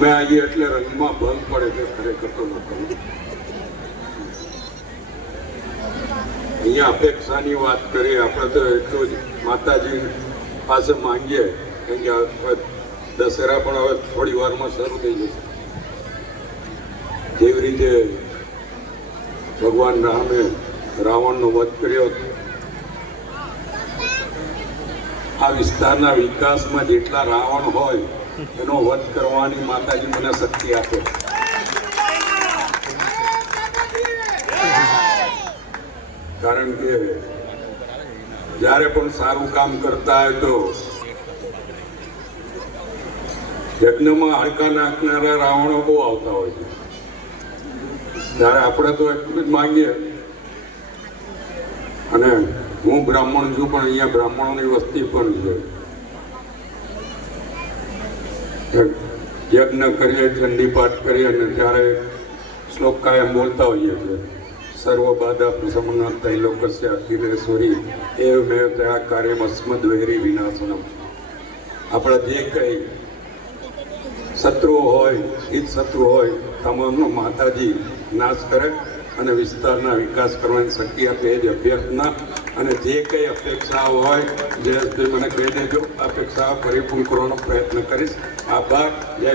અમે આવીએ એટલે રંગમાં ભંગ પડે છે, ખરેખર તો લોકો. અહીંયા અપેક્ષાની વાત કરીએ, આપણે તો એટલું જ માતાજી પાસે માંગીએ, કેમ કે હવે દશેરા પણ હવે થોડી વારમાં શરૂ થઈ જશે. જેવી રીતે ભગવાન રામે રાવણનો વધ કર્યો આ વિસ્તારના વિકાસમાં જેટલા રાવણ હોય, એનો વધ કરવાની માતાજી મને શક્તિ આપે. કારણ કે જ્યારે પણ સારું કામ કરતા હોય તો યજ્ઞમાં હડકા નાખનારા રાવણો બહુ આવતા હોય છે. ત્યારે આપણે તો એટલું જ માંગીએ અને હું બ્રાહ્મણ છું, પણ અહીંયા બ્રાહ્મણોની વસ્તી પણ છે. યજ્ઞ કરીએ ચંડી પાઠ કરીએ અને ત્યારે શ્લોક કાયમ બોલતા હોઈએ છીએ. સર્વ બાધા પ્રસમના તૈલોકસ્ય અખિલેશ્વરી એ મેં ત્યાં કાર્યમ અસ્મદ્વૈરી વિનાશનમ. આપણા જે કંઈ શત્રુઓ હોય હિત શત્રુ હોય, તમામનો માતાજી નાશ કરે અને વિસ્તારના વિકાસ કરવાની શક્તિ આપે એ જ અભ્યર્થના અને જે કંઈ અપેક્ષાઓ હોય જયેશભાઈ મને કહી દેજો. અપેક્ષાઓ પરિપૂર્ણ કરવાનો પ્રયત્ન કરીશ. આભાર. જય